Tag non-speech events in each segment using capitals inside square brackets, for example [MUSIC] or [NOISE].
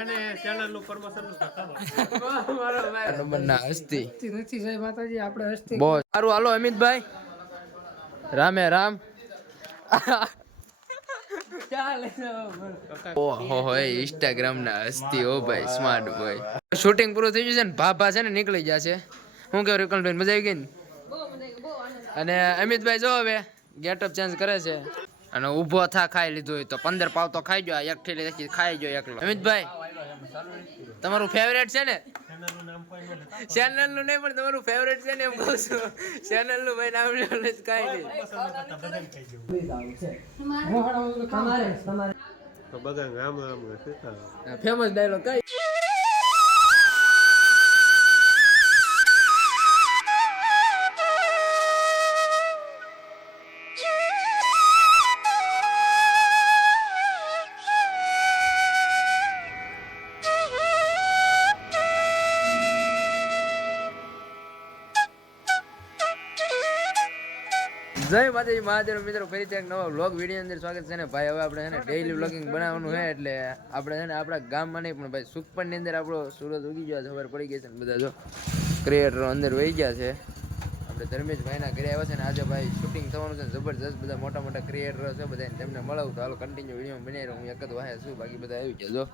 અને ચેનલનું પ્રમોશન નંબરના હસ્તી. નથી જય માતાજી આપણે હસ્તી બહુ સારું હાલો અમિતભાઈ. રામે રામ. ઇન્સ્ટાગ્રામ ના હસ્તી ઓ ભાઈ સ્માર્ટ બોય શૂટિંગ પૂરું થઈ ગયું છે ને ભાભા છે ને નીકળી ગયા છે. હું કેવું રિકલભાઈ મજા આવી ગઈ ને? અને અમિતભાઈ જો હવે ગેટઅપ ચેન્જ કરે છે. અને ઊભો થા ખાઈ લીધું હોય તો પંદર પાવ તો ખાઈ ગયો એક ઠેલી ખાઈ ગયો એકલો. અમિતભાઈ તમારું ફેવરેટ છે ને? ચેનલનું નહીં પણ તમારું ફેવરેટ છે ને એમ કહું છું. ચેનલનું ભાઈ નામ લેવાનું જ કાંઈ નહીં. તો બધા રામ રામ ફેમસ ડાયલોગ કઈ જય માતાજી, મહાદેવ મિત્રો, ફરીથી એક નવા વ્લોગ વીડિયો અંદર સ્વાગત છે ને. ભાઈ, હવે આપણે છે ને ડેઈલી વ્લોગિંગ બનાવવાનું છે, એટલે આપણે છે ને આપણા ગામમાં નહીં, પણ ભાઈ, સુખપણની અંદર આપણો સુરત ઉગી ગયો ખબર પડી ગઈ છે ને બધા જો. ક્રિએટરો અંદર વહી ગયા છે. આપણે ધર્મેશભાઈના ઘરે આવ્યા છે ને, આજે ભાઈ શૂટિંગ થવાનું છે જબરજસ્ત બધા મોટા મોટા ક્રિએટરો છે બધા તેમને મળવું તો હાલો કન્ટિન્યુ વીડિયો બનાવી રહ્યો હું, એક જ વાહે છું, બાકી બધા આવી ગયા, જો.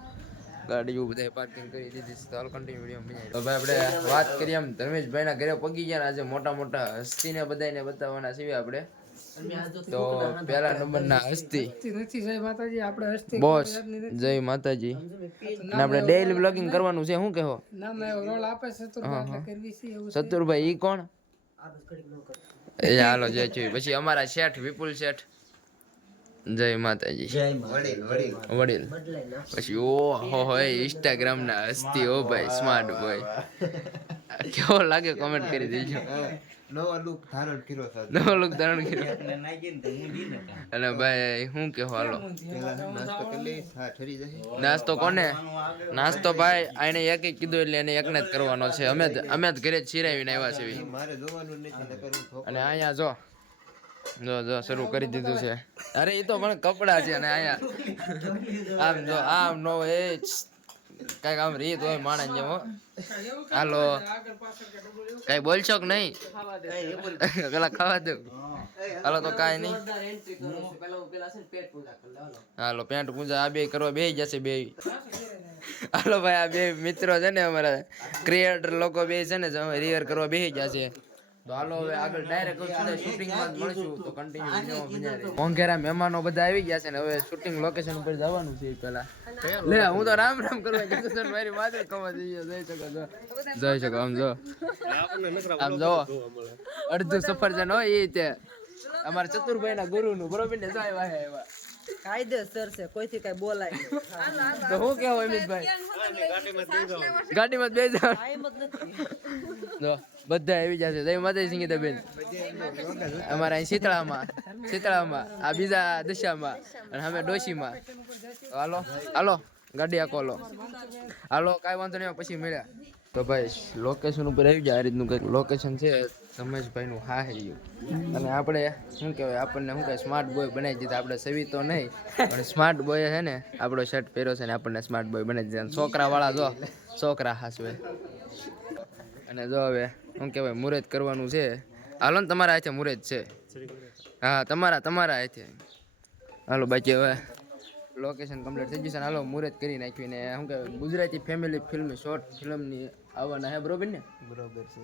ગાડીઓ બધા પાર્કિંગ કરી દીધી તો હાલ કન્ટિન્યુ વીડિયો બનાવી તો ભાઈ આપણે વાત કરીએ આમ ધર્મેશભાઈના ઘરે પગી ગયા ને આજે મોટા મોટા હસ્તીને બધાને બતાવવાના છીએ આપણે. તો પહેલા નંબરના હસ્તી. જય માતાજી આપણે હસ્તી બોસ, જય માતાજી. અને આપણે ડેઈલી બ્લોગિંગ કરવાનું છે, શું કહો નામ રોલ આપે સતુરભાઈ કરવી સતુરભાઈ ઈ કોણ? હાલો જય. પછી અમારા શેઠ, વિપુલ શેઠ. જય માતાજી. વડીલ પછી ઓ હો હો ઇન્સ્ટાગ્રામ ના હસ્તી ઓ ભાઈ સ્માર્ટ ભાઈ કેવો લાગે કોમેન્ટ કરી દેજો. [LAUGHS] નવો લુક ધારણ કર્યો નવો લુક ધારણ કર્યો. [LAUGHS] અને ભાઈ શું કેવો હાલો? નાસ્તો કરી લઈ હા જશે. નાસ્તો કોને? નાસ્તો ભાઈ આને એક એક કીધું એટલે એને એકને જ કરવાનો છે. અમે જ અમે જ ઘરે જ છીરાવીને આવ્યા છે મારે જોવાનું નથી નકર હું થોક અને અહીંયા જો. જો જો શરૂ કરી દીધું છે. અરે એ તો પણ કપડા છે અને અહીંયા. આમ જો આમ નો એ કંઈક આમ રીત હોય માણસ હો હાલો. કઈ બોલશો કે નહીં? પેલા ખાવા દઉં હાલો તો કાઈ નહીં. હાલો પેન્ટ પૂજા આ બે કરવા બે જશે બે. હાલો ભાઈ આ બે મિત્રો છે ને અમારા ક્રિએટર લોકો બે છે ને રિયર કરવા બે જશે. તો હાલો હવે આગળ ડાયરેક્ટ શૂટિંગમાં જ મળશું તો કન્ટિન્યુ વીડિયો બન્યા મોંઘેરા મહેમાનો બધા આવી ગયા છે ને હવે શૂટિંગ લોકેશન ઉપર જવાનું છે પેલા. લે હું તો રામ રામ કરવા મારી માથે કમા જઈએ જઈ શકો જો જઈ શકો આમ જો. આમ જો. અડધું સફરજન હોય એ તે. અમારા ચતુરભાઈ ના ગુરુ નું બરોબર ને? જાય વાહે આવ્યા કાયદેસર છે કોઈથી કઈ બોલાય [LAUGHS] તો હું કેવો અમિતભાઈ? ગાડીમાં બે જાવ જ બધા આવી જશે જય માતાજી સંગીતા બેન અમારા અહીં શીતળામાં શીતળામાં આ બીજા દશામાં અને અમે ડોશીમાં. હાલો હાલો ગાડી આખો હાલો. હાલો કાંઈ વાંધો નહીં પછી મળ્યા. તો ભાઈ લોકેશન ઉપર આવી જાય આ રીતનું કંઈક લોકેશન છે. રમેશભાઈનું હા હૈયું અને આપણે, શું કહેવાય, આપણને શું કહેવાય સ્માર્ટ બોય બનાવી દીધા. આપણે સવી તો નહીં, પણ સ્માર્ટ બોય છે ને, આપણો શર્ટ પહેર્યો છે ને, આપણને સ્માર્ટ બોય બનાવી દીધા. છોકરાવાળા જો, છોકરા હાસવે. અને જો હવે, શું કહેવાય મુહૂર્ત કરવાનું છે. હાલો ને તમારા હાથે મુહૂર્ત છે. હા, તમારા તમારા હાથે. હાલો, બાકી હવે લોકેશન કમ્પ્લીટ થઈ ગયું છે હાલો મુહૂર્ત કરી નાખ્યું ને શું કહેવાય, ગુજરાતી ફેમિલી ફિલ્મ શોર્ટ ફિલ્મની આવવાના હે બરોબર ને? બરોબર છે.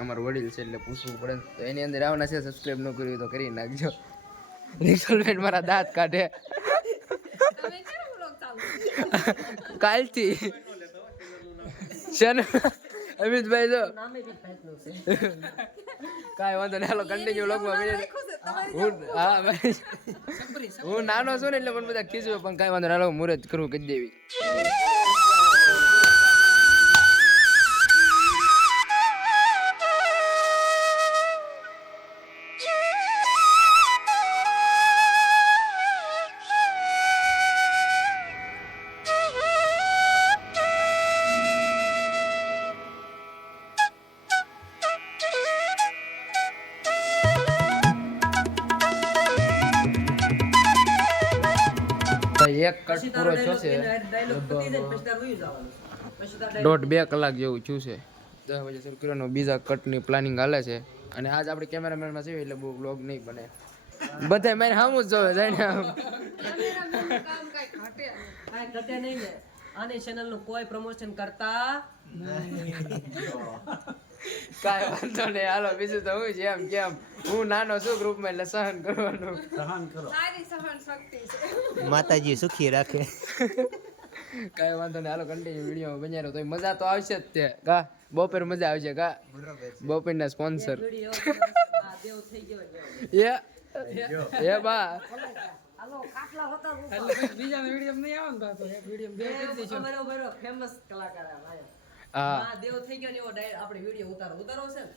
અમાર વડીલ છે એટલે પૂછવું પડે તો એની અંદર આવવાના છે સબસ્ક્રાઇબ ન કર્યું તો કરી નાખજો. રિઝલ્ટ મારા દાંત કાઢે. કાલથી. છે અમિતભાઈ જો. કાંઈ વાંધો નહીં હાલો કન્ટિન્યુ લોકમાં હું હા ભાઈ. હું નાનો છું ને એટલે મને બધા ખીચવે પણ કાંઈ વાંધો નહીં હાલો મુહૂર્ત કરવું કરી દેવી. એક કટ પૂરો થયો છે. દોઢ બે કલાક જેવું થયું છે. દસ વાગે શરૂ કર્યો બીજા કટની પ્લાનિંગ હાલે છે. અને આજ આપણે કેમેરામેનમાં છીએ એટલે બહુ બ્લોગ નહીં બને. બધા મારે સામું જ જોવે જાય ને આમ કાંઈ ઘટે નહીં. ને. આની ચેનલનું કોઈ પ્રમોશન કરતા [LAUGHS] કાંઈ વાંધો નહીં. હાલો બીજું તો હું છે એમ કેમ હું નાનો છું ગ્રુપમાં એટલે સહન કરવાનું. માતાજી સુખી રાખે. કાંઈ વાંધો નહીં. હાલો કન્ટિન્યુ વીડિયો બનાવ્યો તો મજા તો આવશે જ તે. કા? બપોર મજા આવશે કા? બપોરના સ્પોન્સર વીડિયો આ દેવ થઈ ગયો એટલે એ એ બા હાલો હતા બીજાનો વીડિયો નહીં આવે ને તો વીડિયો બે કરી દઈશું. ફેમસ કલાકાર આ ભાઈ. હા દેવ થઈ ગયો ને એવો આપણે વીડિયો ઉતારો. ઉતારો છે ને?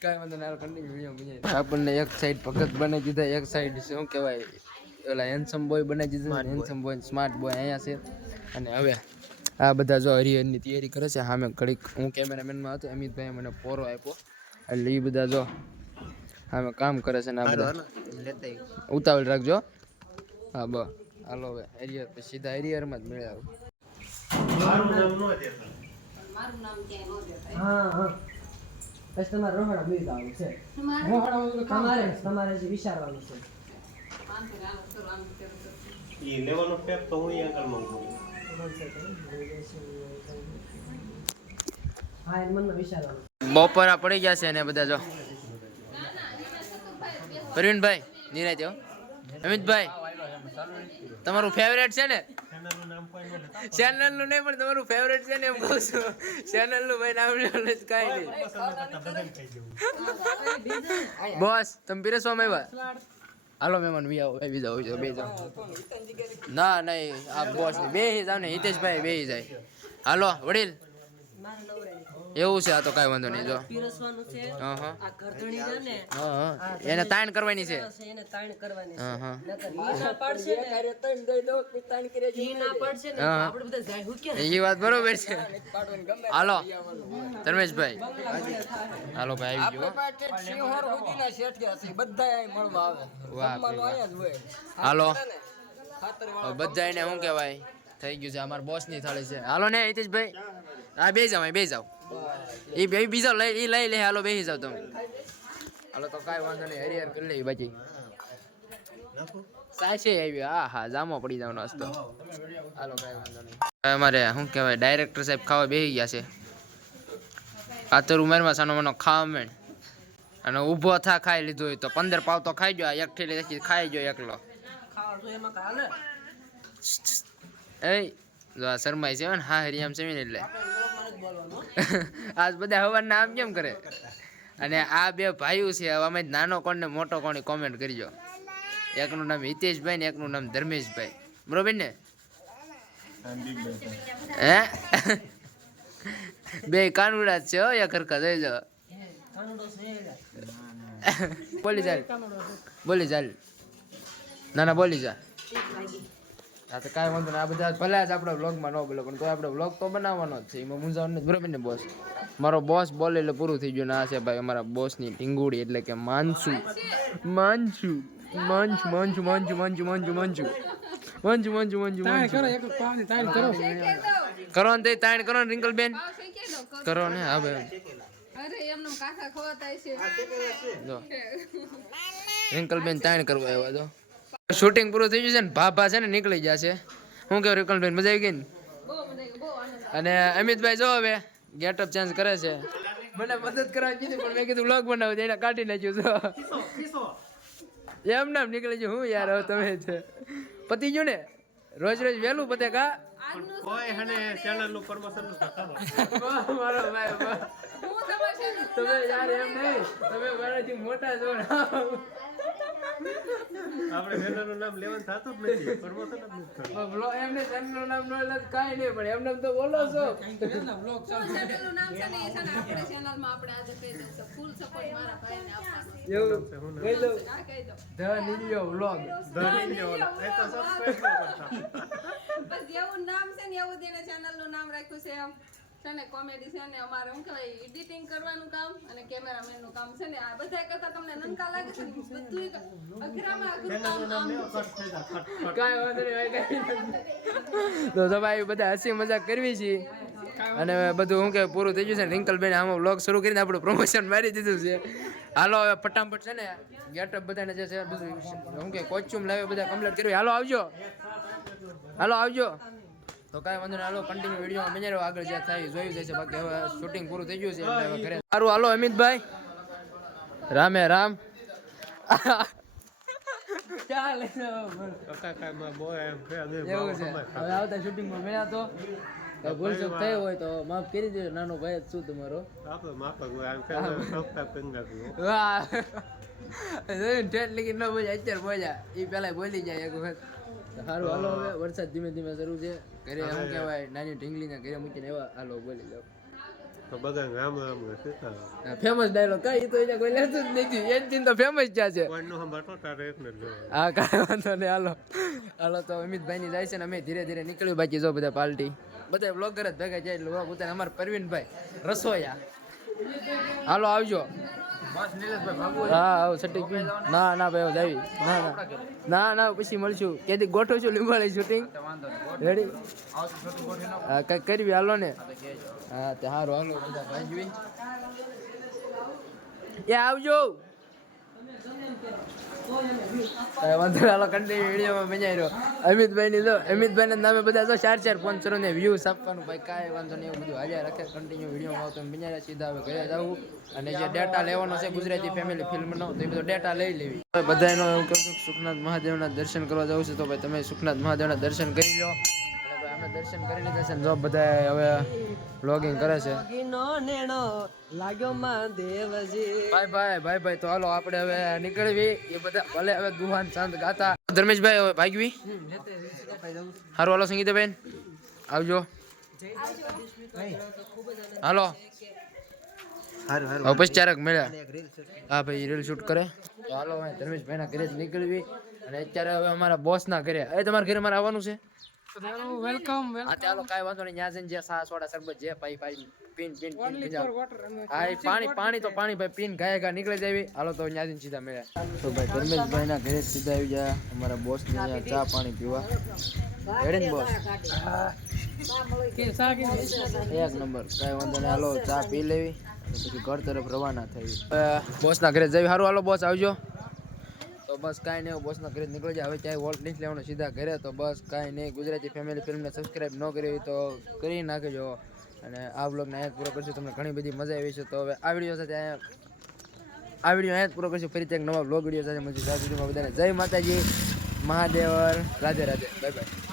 કાંઈ વાંધો નહીં હાલો કન્ટિન્યુ વીડિયો બનાવી આપણને એક સાઈડ ભગત બનાવી દીધા એક સાઈડ શું કહેવાય ઓલા હેન્સમ બોય બનાવી દીધા હેન્સમ બોય સ્માર્ટ બોય અહીંયા છે. અને હવે આ બધા જો હરિહરની તૈયારી કરે છે સામે ઘડીક હું કેમેરામેનમાં હતો અમિતભાઈ મને પોરો આપ્યો. એટલે એ બધા જો સામે કામ કરે છે ને આ બધા. લેતા ઉતાવળ રાખજો. હા બ હાલો એરિયર સીધા એરિયરમાં જ મેળાવું મારું નામ ન દેતા મારું નામ ક્યાંય ન દેતા હા હા. પછી તમારે રવાડા મેળા આવું છે. રવાડા તમારે? તમારે જે વિચારવાનું છે. એ લેવાનો પેપ તો હું આગળ માંગુ હા બપોરા પડી ગયા છે ને બધા જો. પ્રવીણભાઈ નિરાજ અમિતભાઈ. તમારું ફેવરેટ છે ને? ચેનલનું નહીં પણ તમારું ફેવરેટ છે ને એમ કહું છું. ચેનલનું ભાઈ નામ કાંઈ નહીં. બોસ તમે પીરસવા માં આવ્યા? હાલો મહેમાન બી આવો બી જાઓ બે જાઓ. ના નહીં આ બોસ બે જાવ ને હિતેશભાઈ બે જાય. હાલો વડીલ. એવું છે આ તો કાંઈ વાંધો નહીં જો. પીરસવાનું છે. આ એને તાણ કરવાની છે. એ વાત બરોબર છે. હાલો. રમેશભાઈ હાલો ભાઈ વાહ હાલો. બધા એને શું કહેવાય? થઈ ગયું છે અમારા બોસની થાળી છે. હાલો ને હિતેશભાઈ. હા બે જાઓ બે જાવ એ બે બીજો લઈ એ લઈ લે હાલો બેસી જાવ તમે. હાલો તો કાંઈ વાંધો નહીં હરિહર કરી લઈ બાકી. સાચે આવી હા હા જામો પડી જાવ નાસ્તો હાલો કાંઈ વાંધો નહીં. અમારે શું કહેવાય ડાયરેક્ટર સાહેબ ખાવા બેસી ગયા છે. આતર ઉમેરમાં સાનો મનો ખાવા માંડ અને ઊભો થા ખાઈ લીધું હોય તો પંદર પાવ તો ખાઈ ગયો એક ઠેલી ખાઈ ગયો એકલો. એ જો આ શરમાઈ છે ને હા હરિયામ છે એટલે. આજ બધા હવાના આમ કેમ કરે? અને આ બે ભાઈઓ છે જ નાનો કોણ ને મોટો કોણ કોમેન્ટ કરજો. એકનું નામ હિતેશભાઈ ને એકનું નામ ધર્મેશભાઈ. બરોબર ને? હે? બે કાનુડા છે, હો, એક હરખા છે એટલે. બોલી ચાલ. બોલી ચાલ. ના ના, બોલી જા. હા તો કાંઈ વાંધો નહીં. આ બધા ભલે જ આપણે વ્લોગમાં ન બોલે પણ તો આપણે વ્લોગ તો બનાવવાનો જ છે. એમાં મૂંઝાવાનું નથી. બરાબર ને બોસ મારો બોસ બોલે એટલે પૂરું થઈ ગયું. ને આ છે ભાઈ અમારા બોસની ટીંગુડી એટલે કે માનસુ. માનસુ. મંચ મંચુ મંચુ મંચુ મંચુ મંચુ મંજુ મંજુ મંજુ કરો ને તે તાણ કરો ને રિંકલ બેન. કરો ને હા ભાઈ. અરે એમનો કાકા ખવાતા છે જો. રિંકલબેન તાણ કરવા આવ્યા તો શૂટિંગ પૂરું થઈ ગયું છે ને ભાભા છે ને નીકળી ગયા છે. હું કેવું રિંકલબેન મજા આવી ગઈ ને? અને અમિતભાઈ જો હવે ગેટઅપ ચેન્જ કરે છે. મને મદદ કરવા કીધી પણ મેં કીધું વ્લોગ બનાવું તો એને કાઢી નાખ્યું છો. એમ નામ નીકળી ગયું હું યાર હવે તમે છે પતી ગયું ને? રોજ રોજ વહેલું પતે કા? તમે યાર એમ નહીં. તમે મારાથી મોટા છો. આપણે ચેનલ નામ લેવાનું થતું જ નથી પ્રમોશન જ નથી કરવું એમને ચેનલનું નામ ન એટલે કાંઈ નહીં પણ એમને તો બોલો છો. બ્લોગ channel ચેનલનું નામ છે ને એ છે ને આપણે ચેનલમાં આપણે આજે કહી દઈશું ફૂલ સપોર્ટ મારા ભાઈને આપવાનો. એવું કહી દઉં. ધ કહી દો ધ નિલિયો વ્લોગ એ તો સબસ્ક્રાઇબ કરતા. બસ એવું નામ છે ને એવું જ એને channel નું નામ રાખ્યું છે એમ. છે ને કોમેડી છે ને અમારે શું કહેવાય એડિટિંગ કરવાનું કામ અને કેમેરામેનનું કામ છે ને આ બધા કરતા તમને નનકા લાગે છે ને બધું અઘરામાં અઘરું કામ કાંઈ વાંધો નહીં ભાઈ, તો તો ભાઈ બધા હસી મજાક કરવી છે. અને બધું શું કે પૂરું થઈ ગયું છે રિંકલબેન આમાં વ્લોગ શરૂ કરીને આપણું પ્રમોશન મારી દીધું છે. હાલો હવે ફટાફટ છે ને ગેટઅપ બધાને જે છે બધું શું કે કોચ્યુમ લાવે બધા કમ્પ્લીટ કરવી હાલો આવજો. હાલો આવજો. તો કાંઈ વાંધો નહીં હાલો કન્ટિન્યુ વિડીયોમાં રહ્યો આગળ જ્યાં થાય જોયું જશે બાકી હવે શૂટિંગ પૂરું થઈ ગયું છે એટલે હવે ઘરે. સારું હાલો અમિતભાઈ. રામે રામ. ચાલે એવું છે. હવે આવતા શૂટિંગમાં મળ્યા તો. તો ભૂલચૂક થઈ હોય તો માફ કરી દેજો. નાનો ભાઈ શું તમારો. આપણે માફ વાહ. ઠેઠ લગી ન બોલ્યા અત્યારે બોલ્યા. એ પેલા બોલી જાય એક વખત. સારું હાલો હવે વરસાદ ધીમે ધીમે શરૂ છે. ઘરે શું કહેવાય નાની ઢીંગલીને ઘરે મૂકીને એવા હાલો બોલી જાઓ તો બધા ગામ ગામ સીતા ફેમસ ડાયલોગ કઈ તો એને કોઈ લેતું જ નથી. એ દિન તો ફેમસ જ છે. કોઈનું સાંભળતો તારે એક ને હા કાંઈ વાંધો નહીં હાલો. હાલો તો અમિતભાઈ ની જાય છે ને અમે ધીરે ધીરે નીકળ્યું. બાકી જો બધા પાર્ટી બધા બ્લોગર જ ભેગા જાય એટલે ઉતારે અમારા પરવીનભાઈ રસોયા. હાલો આવજો. હા ના ના, ભાઈ જાવી. ના ના. ના ના પછી મળશું. કેદી ગોઠવ છું લીંબાળી શૂટિંગ રેડી હા, કંઈક કરવી હાલો ને. હા, તે સારું એ આવજો. વાંધો હાલો કન્ટિન્યુ વિડીયોમાં મજા રહ્યો અમિતભાઈ ની જો અમિતભાઈ ના નામે બધા જો ચાર ચાર પાંચ કરો ને વ્યૂઝ આપવાનું ભાઈ, કાંઈ વાંધો નહીં, એવું બધું. હાલ્યા રાખે કન્ટિન્યુ વિડીયોમાં આવતો મજા રહ્યા સીધા હવે ઘરે જવું અને જે ડેટા લેવાનો છે, ગુજરાતી ફેમિલી ફિલ્મનો તો એ બધો ડેટા લઈ લેવી. બધા બધાનો એવું કહું છું સુખનાથ મહાદેવના દર્શન કરવા જવું છે, તો ભાઈ તમે સુખનાથ મહાદેવના દર્શન કરી લો. અને દર્શન કરી લીધા છે જો બધા હવે બ્લોગિંગ કરે છે. લાગ્યો માં દેવજી. ભાઈ ભાઈ ભાઈ ભાઈ તો હાલો આપણે હવે નીકળવી. એ બધા ભલે હવે દુહાન શાંત ગાતા. ધર્મેશભાઈ હવે ભાગવી હારું હાલો સંગીતાબેન. આવજો. હાલો. હવે પછી ચારક મળ્યા. હા ભાઈ રીલ શૂટ કરે. તો હાલો ધર્મેશભાઈના ઘરે જ નીકળવી. અને અત્યારે હવે અમારા બોસના ઘરે. એ તમારા ઘરે મારે આવવાનું છે? વેલકમ કાંઈ વાંધો નહીં. ત્યાં જઈને જે સા સોડા જે પાઈ પાઈ પીન પીન પીન હા પાણી પાણી તો પાણી ભાઈ પીન ગાય ગા નીકળી જાવી હાલો તો ત્યાં જઈને સીધા મેળે. તો ભાઈ ધર્મેશભાઈ ના ઘરે જ સીધા આવી ગયા અમારા બોસ ને ચા પાણી પીવા. રેડી ને બોસ કે એક નંબર. કાંઈ વાંધો નહીં. હાલો ચા પી લેવી. પછી ઘર તરફ રવાના થઈ. બોસના ઘરે જઈ. સારું હાલો બોસ આવજો. તો બસ કાંઈ નહીં બોસના ઘરે નીકળી જાય હવે ક્યાંય વોલ્ટ નહીં લેવાનો સીધા ઘરે, તો બસ કાંઈ નહીં. ગુજરાતી ફેમિલી ફિલ્મને સબસ્ક્રાઈબ ન કરી હોય તો કરી નાખજો. અને આ બ્લોગને અહીંયા પૂરો કરશું. તમને ઘણી બધી મજા આવી છે તો હવે આ વીડિયો સાથે આ વીડિયો અહીંયા પૂરો કરશું. ફરીથી એક નવા બ્લોગ વીડિયો સાથે બધાને જય માતાજી. મહાદેવર. રાધે રાધે. Bye bye.